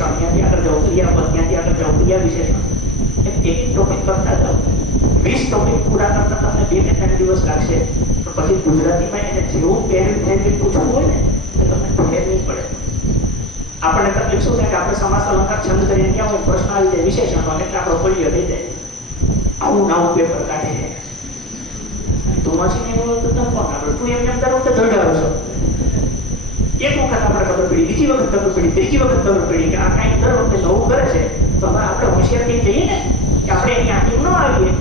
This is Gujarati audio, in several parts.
વિશેષણ ત્યાંથી આગળ જાઓ ક્રિયાપદ ત્યાંથી આગળ જાઓ ક્રિયા વિશેષણ એક ટોપિક કરતા જાઓ. વીસ ટોપિક પૂરા કરતા તમને બે કે ત્રણ દિવસ લાગશે. તો પછી ગુજરાતીમાં એને જેવું પહેરવી ફેરવી પૂછવું હોય ને, તો તમને ફેર નહીં પડે. આપણને તકલીફ શું થાય કે આપણે સમાસ અલંકાર છંદ કરીને ક્યાં હોય, પ્રશ્ન આવી જાય, વિશેષણમાં, એટલે આપણો પલ્યો થઈ જાય. આવું નાવું પેપર કાઢે તું મશીન એવું તો તમે કોણ આપણે તું કે દોડાવો છો. એક વખત આપણે ખબર પડી, બીજી વખત ખબર પડી, ત્રીજી વખત ખબર પડી, કે આ કાંઈ દર વખતે નવું કરે છે, તો હવે આપણે હોશિયાર થઈ જઈએ ને, કે આપણે એની આંટી ન આવીએ.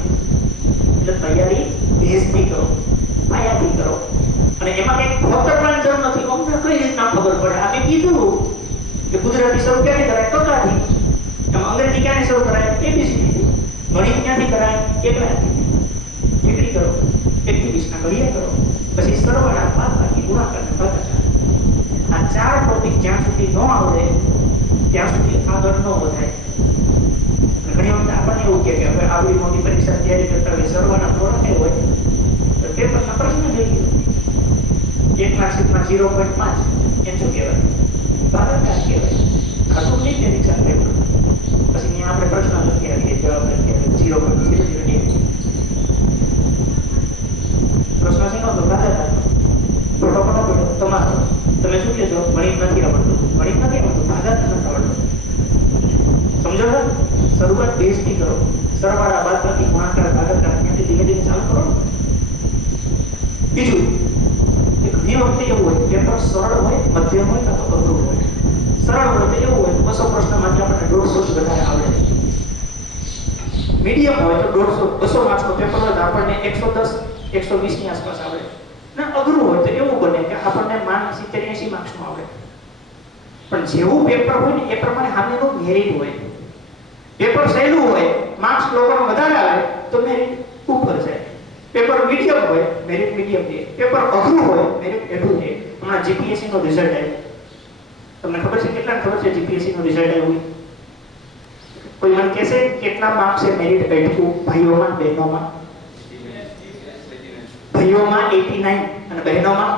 એટલે તૈયારી ભેજથી કરો માયાથી કરો. અને એમાં કંઈક ખોતરવાની જરૂર નથી અમને કઈ રીતના ખબર પડે? આપણે કીધું કે ગુજરાતી શરૂ ક્યાંથી કરાય? કકાથી એમ અંગ્રેજી ક્યાંથી શરૂ કરાય? એબીસીડી ગણિત ક્યાંથી કરાય? એકલાથી. કેટલી કરો? એકથી વીસના ઘડિયા કરો. પછી સરવાળા બાદ બાકી ગુણાકાર ને ભાગાકાર આ ચાર ટોપિક જ્યાં સુધી ન આવડે, ત્યાં સુધી આગળ ન વધાય ઘણી વખત આપણને એવું કે હવે આવી મોટી પરીક્ષા તૈયારી કરતા હોય, સર્વના કઈ હોય, તો પેપરના પ્રશ્ન થઈ ગયો. એક માર્કશીટમાં ઝીરો પોઈન્ટ પાંચ, એમ શું કહેવાય? ભાગાકાર કહેવાય. ખાતું નહીં, પરીક્ષા પેપર પછી ત્યાં આપણે પ્રશ્ન લખી આવીએ જવાબ લખી આવીએ ઝીરો પોઈન્ટ ઝીરો ઝીરો પ્રશ્ન છે નો તો ભાગાકાર ખોટો ખોટો ખોટો તમારો તમે શું કહેશો ગણિત નથી આવડતું ગણિત નથી આવડતું ભાગાકાર નથી આવડતું સમજો છો શરૂઆત કરો. સરવાળા બાદ બાકી ગુણાકાર ભાગાકાર ત્યાંથી ધીમે ધીમે ચાલુ કરો. બીજું કે ઘણી વખતે એવું હોય, પેપર સરળ હોય, મધ્યમ હોય કાં તો અઘરું હોય. સરળ હોય એવું હોય બસો પ્રશ્નમાંથી આપણને દોઢસો વધારે આવડે. મીડિયમ હોય તો દોઢસો, બસો માર્ક્સનું પેપર હોય તો આપણને એકસો દસ, એકસો વીસની આસપાસ આવડે. ને, અઘરું હોય તો એવું બને કે આપણને માન સિત્તેર એંશી માર્ક્સનું આવડે. પણ જેવું પેપર હોય ને, એ પ્રમાણે સામેનું મેરિટ હોય. પેપર સહેલું હોય માર્ક્સ લોકોને વધારે આવે તો મેરિટ ઉપર જાય પેપર મીડિયમ હોય મેરિટ મીડિયમ છે પેપર અઘરું હોય મેરિટ એટલું છે હમણાં જીપીએસસી નો રિઝલ્ટ આવ્યું તમને ખબર છે કેટલા ખબર છે જીપીએસસી નું રિઝલ્ટ આવ્યું કોઈ મને કહેશે કેટલા માર્ક્સ છે મેરિટ બેઠું ભાઈઓમાં બહેનોમાં ભાઈઓમાં 89 અને બહેનોમાં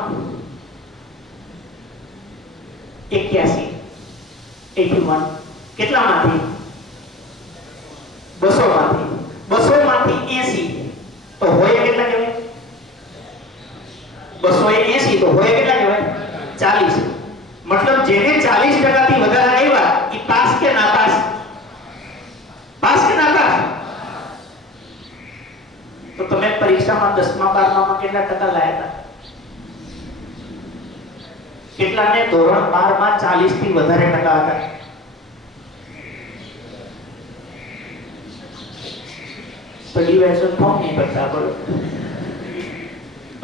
81 81 કેટલામાંથી 200 માંથી બસો માંથી એસી. તો હોય કેટલા કહેવાય? 280 તો હોય કેટલા કહેવાય? 40 મતલબ જેને 40 ટકાથી વધારે આવ્યા એ પાસ કે ના પાસ? પાસ કે ના પાસ? તો તમે પરીક્ષામાં દસમા બારમામાં કેટલા ટકા લાયા હતા? કેટલાને? ધોરણ 12 માં 40 થી વધારે ટકા હતા. તો ડિવાઇઝન ફોર્મ નહીં ભરતા બોલો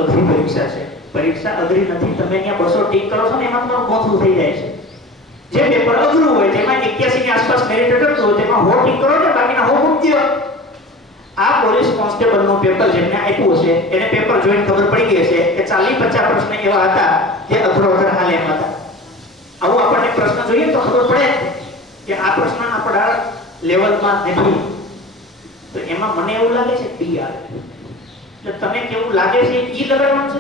અઘરી પરીક્ષા છે. પરીક્ષા અઘરી નથી. તમે અહીંયા બસો ટીક કરો છો ને, એમાં તમારું ગોથું થઈ જાય છે. જે પેપર અઘરું હોય જેમાં 81 ની આસપાસ મેરિટ અટકતું હોય, તેમાં હો ટીક કરો ને બાકીના હો મૂકી દો. આ પોલીસ કોન્સ્ટેબલનું પેપર જેમને આપ્યું છે, એને પેપર જોઈને ખબર પડી ગઈ છે કે 40 50 પ્રશ્ન એવા હતા જે અઘરો અઘર હાલ એમ હતા. આવું આપણને પ્રશ્ન જોઈએ તો ખબર પડે કે આ પ્રશ્ન આપણા લેવલમાં નથી. તો એમાં મને એવું લાગે છે બી આવે. એટલે તમે કેવું લાગે છે, ઈ લગાડવાનું છે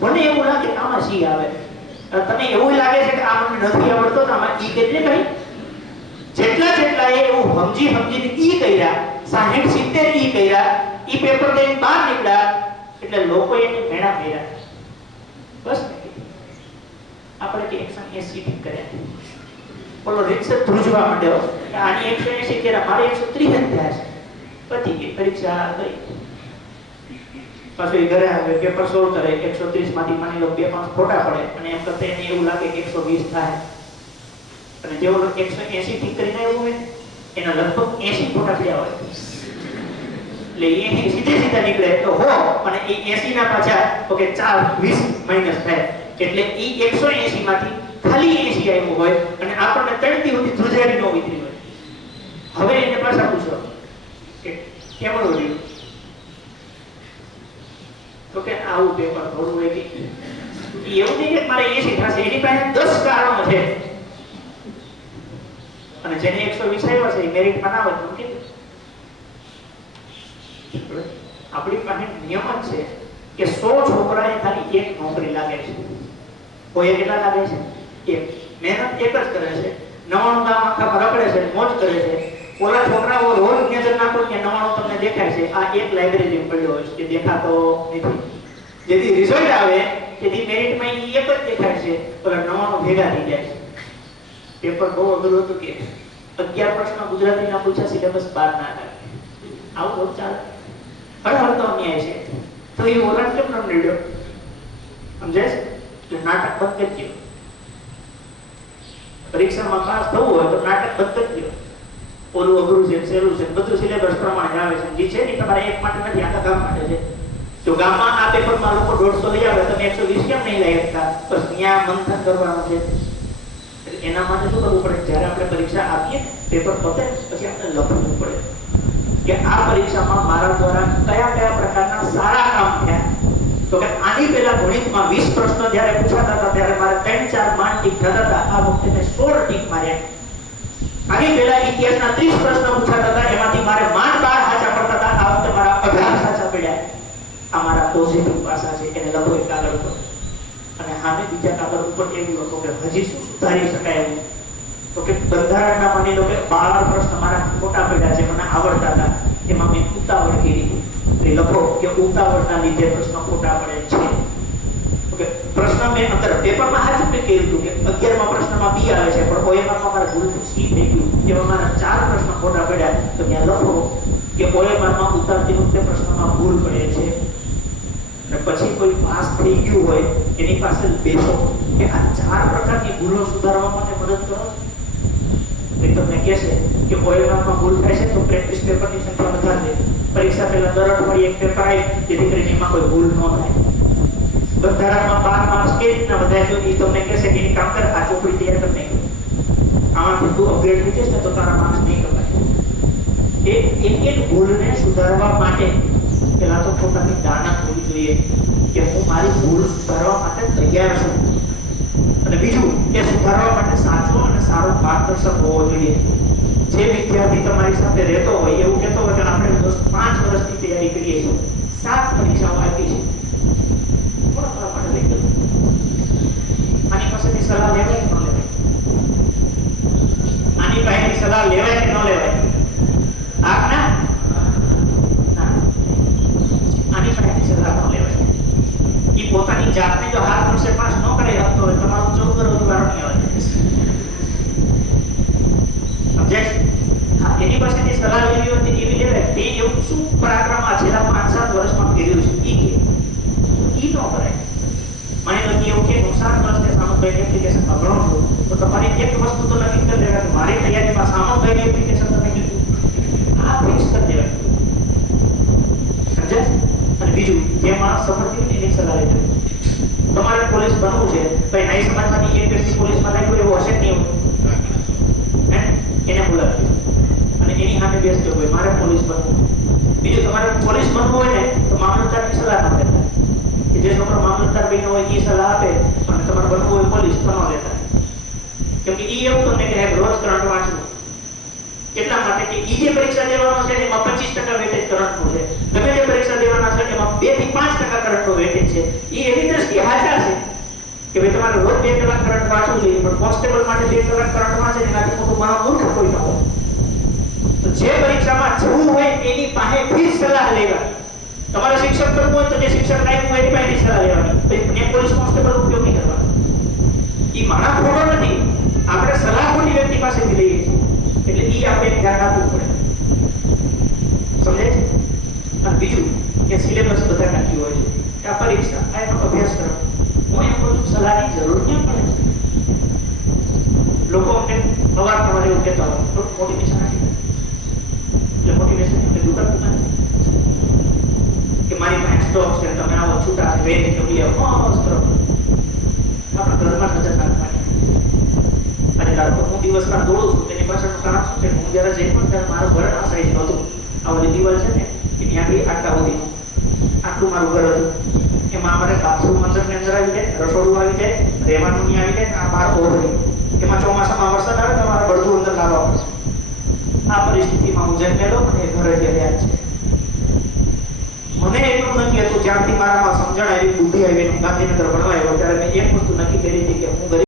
મને એવું લાગે, આમાં સી આવે. તમે એવું લાગે છે કે આ મને નથી આવડતો, તો આમાં ઈ કેટલી કહી. જેટલા જેટલા એ એવું સમજી સમજીને ઈ કર્યા, સાહીઠ સિત્તેર ઈ કર્યા, ઈ પેપર લઈને બહાર નીકળ્યા, એટલે લોકો એને ભેણા મેળા બસ. આપણે કે એકસો એસી ઠીક કર્યા. બોલો રીક્ષ ધ્રુજવા માંડ્યો. કે આની એકસો એસી કર્યા મારે એકસો ત્રીસ જ થયા છે. પતી ગઈ પરીક્ષા ગઈ પાછું એ ઘરે આવે પેપર સોલ્વ કરે, એકસો ત્રીસમાંથી માની લો બે પાંચ ખોટા પડે, અને એમ કરતા એને એવું લાગે કે એકસો વીસ થાય. અને જેવો એકસો એસી ઠીક કરીને આવ્યો હોય. એના લગભગ એસી ખોટા પડ્યા હોય. એટલે એ સીધે સીધા નીકળે. તો હો, અને એ એસી ના પાછા, ઓકે, ચાર વીસ માઇનસ થાય. એટલે એ એકસો એસી માંથી ખાલી એસી આવ્યું હોય અને આપણને ત્રણ હોતી ધ્રુજારી ન ઉતરી હોય. હવે એને પાછા પૂછો કે કેમ રહ્યું? તો કે આવું પેપર થોડું હોય કે? એવું નહીં કે મારે એસી થશે, એની પાસે દસ કારણો છે. અને જેને એકસો વીસ આવ્યા છે, એ મેરિટમાં ના હોય કે આપણી પાસે નિયમ જ છે કે સો છોકરાએ ખાલી એક નોકરી લાગે છે. કોઈ કેટલા લાગે છે. એક મહેનત એક જ કરે છે. નવાણું ગામ આખા રખડે છે, મોજ કરે છે. ઓલા છોકરાઓ રોજ નજર નાખો કે નવાણું તમને દેખાય છે. આ એક લાઇબ્રેરી પડ્યો હોય કે દેખાતો નથી. જેથી રિઝલ્ટ આવે તેથી મેરિટમાં ઈ એક જ દેખાય છે, ઓલા નવાણું ભેગા થઈ જાય છે. પેપર બહુ અઘરું હતું કે અગિયાર પ્રશ્ન ગુજરાતીના પૂછ્યા સિલેબસ બાર ના કરે આવું ચાલે. હળ તો અન્યાય છે. તો એ ઓલા કેમ ન નીડ્યો સમજાય છે? નાટક બંધ કરી પરીક્ષામાં પાસ થવું હોય તો નાટક બંધ કરી દો. ઓલું અઘરું છે, સહેલું છે, બધું સિલેબસ પ્રમાણે આવે છે. જે છે ને તમારે એક માટે નથી, આખા ગામ માટે છે. જો ગામમાં આ પેપરમાં લોકો દોઢસો લઈ આવે તમે એકસો વીસ કેમ નહીં લઈ શકતા? બસ ત્યાં મંથન કરવાનું છે. એના માટે શું કરવું પડે? જ્યારે આપણે પરીક્ષા આપીએ પેપર પતે, પછી આપણે લખવું પડે. કે આ પરીક્ષામાં મારા દ્વારા કયા કયા પ્રકારના સારા કામ થયા? તો કે આની પહેલા ગણિતમાં 20 પ્રશ્નો જ્યારે પૂછાતા હતા, ત્યારે મારે 3 4 માંડ ટીક થતા હતા. આ વખતે 16 ટીક માર્યા. આની પહેલા ઇતિહાસના 30 પ્રશ્ન પૂછાતા હતા, એમાંથી મારે માંડ 12 સાચા પડતા હતા. આ વખતે મારા 18 સાચા પડ્યા. આ મારા પોઝિટિવ પાસા છે, એને લખો એક કાગળ ઉપર. અને સામે બીજા કાગળ ઉપર એવું લખો કે હજી શું સુધારી શકાય એવું. તો કે બંધારણના માની લો કે 12 પ્રશ્ન મારા ખોટા પડ્યા છે, મને આવડતા હતા. એમાં મેં ઉતાવળ કરી. એટલે લખો કે ઉતાવળના લીધે પ્રશ્ન ખોટા પડે છે. પ્રશ્ન મેં અંદર પેપરમાં હાજર મેં કહ્યું હતું કે 11મા પ્રશ્નમાં બી આવે છે, પણ ઓએમઆરમાં મારા ભૂલ સી થઈ ગયું. એમાં મારા ચાર પ્રશ્ન ખોટા પડ્યા. તો ત્યાં લખો કે ઓએમઆરમાં ઉતારતી વખતે પ્રશ્નમાં ભૂલ પડે છે. અને પછી કોઈ પાસ થઈ ગયું હોય, એની પાસે બેસો કે આ ચાર પ્રકારની ભૂલો સુધારવા માટે મદદ કરો. એ તમને કહેશે કે ઓએમઆરમાં ભૂલ થાય છે તો પ્રેક્ટિસ પેપરની સંખ્યા વધારે પરીક્ષા પહેલા દર અઠવાડિયે એક પેપર આવે, જેથી કરીને એમાં કોઈ ભૂલ ન થાય. બંધારણમાં બાર માર્ક્સ કે રીતના વધારે તો એ તમને કહેશે કે કામ કર આ ચોપડી તૈયાર કરી નાખી. આમાંથી તું અપગ્રેડ થઈ જશે ને તો તારા માર્ક્સ નહીં કપાય. એ એક એક ભૂલને સુધારવા માટે પહેલા તો પોતાની દાનત હોવી જોઈએ કે હું મારી ભૂલ સુધારવા માટે તૈયાર છું. અને બીજું કે સુધારવા માટે સાચો અને સારો માર્ગદર્શક હોવો જોઈએ. જે વિદ્યાર્થી તમારી સાથે રહેતો હોય, એવું કહેતો હોય કે આપણે દસ પાંચ વર્ષની તૈયારી કરીએ છીએ, સાત પરીક્ષાઓ આપી છે કોના કોના માટે લઈ ગયું આની પાસેથી સલાહ લેવાય કે ન લેવાય આની સલાહ લેવાય કે ન લેવાય? આજ્ઞા. આની પાસેથી સલાહ ન લેવાય. ઈ પોતાની જાતને જો હાથ વર્ષે પાસ ન કરે હકતો હોય, તમારું ચૌદ વર્ષ વારો નહીં આવે સમજાય હા, એની પાસેથી સલાહ લેવી હોય એવી લેવાય. તે એવું શું પરાક્રમ છેલ્લા પાંચ સાત વર્ષમાં કર્યું છે? ઈ કે. ઈ ન કરાય. માની કે એવું કે નુકસાન વર્ષે સામે એપ્લિકેશન એપ્લિકેશનમાં તો તમારી એક વસ્તુ તો નક્કી કરી લેવા કે મારી તૈયારીમાં સામંતભાઈની એપ્લિકેશન તમે કીધું આ ફિક્સ કરી દેવાય સમજાય છે? અને બીજું સફળ એની સલાહ લેજો તમારે પોલીસ બનવું છે ભાઈ નાઈ સમાજમાંથી એક વ્યક્તિ પોલીસમાં લાગ્યો એવો હશે કે નહીં? એને બોલાવજો. અને એની સામે બેસજો હોય મારે પોલીસ બનવું. બીજું, તમારે પોલીસ બનવું હોય ને, તો મામલતદારની સલાહ ના લેતા કે જે છોકરો મામલતદાર બન્યો હોય એ સલાહ આપે. અને તમારે બનવું હોય, પોલીસ તો ન લેતા કેમ કે એ એવું તમને કહે, રોજ કરંટ વાંચવું. એટલા માટે કે એ જે પરીક્ષા દેવાનો છે, એમાં પચીસ ટકા વેટેજ કરંટનું છે. પરીક્ષા દેવાના છે, એમાં બેથી પાંચ ટકા કરંટનો વેટેજ છે. એ એની દ્રષ્ટિએ હાજર છે કે ભાઈ તમારે રોજ બે કલાક કરંટ વાંચવું જોઈએ, પણ કોન્સ્ટેબલ માટે બે કલાક કરંટ વાંચે એનાથી મોટું મહામૂર્ખ કોઈ ન હોય. તો જે પરીક્ષામાં જવું હોય એની પાસેથી જ સલાહ લેવા. તમારે શિક્ષક બનવું હોય તો જે શિક્ષક લાગ્યું હોય એની પાસેથી સલાહ લેવાની. એ પોલીસ કોન્સ્ટેબલ ઉપયોગ નહીં કરવાનો એ માણસ ખોટો નથી. આપણે સલાહ ખોટી વ્યક્તિ પાસેથી લઈએ છીએ એટલે ઈ આપણે ધ્યાન રાખવું પડે સમજાય છે અને બીજું કે સિલેબસ બધા નાખ્યું હોય છે કે આ પરીક્ષા આ એનો અભ્યાસ કરો હું એમ કહું છું સલાહની જરૂર કેમ પડે છે લોકો અમને અવારનવાર એવું કહેતા હોય થોડું મોટિવેશન આપી દે. એટલે મોટિવેશન એટલે દુકાન દુકાન કે મારી પાસે સ્ટોક છે તમે આવો કે લઈ આવો મસ્ત કરો આપણા ઘરમાં નજર નાખવાની. અને ધારો કે હું દિવસ રાત દોડું છું તેની પાછળનું કારણ શું છે? હું જ્યારે જઈ પણ ત્યારે મારું ઘર આ સાઈડ હતું આ બધી દિવાલ છે ને, એ ત્યાંથી આટલા સુધી. આટલું મારું ઘર હતું. એમાં અમારે બાથરૂમ અંદરની અંદર આવી જાય, રસોડું આવી જાય, રહેવાનું નહીં આવી જાય આ બાર ઓરડી એમાં ચોમાસામાં વરસાદ આવે તો અમારે બધું અંદર લાવવા પડે આ પરિસ્થિતિમાં હું જન્મેલો અને ઘરે ગયા છે. મને એટલું નથી હતું જ્યારથી મારામાં સમજણ આવી બુદ્ધિ આવી હું ગાંધીનગર ભણવા આવ્યો, ત્યારે મેં એક વસ્તુ નક્કી કરી હતી કે હું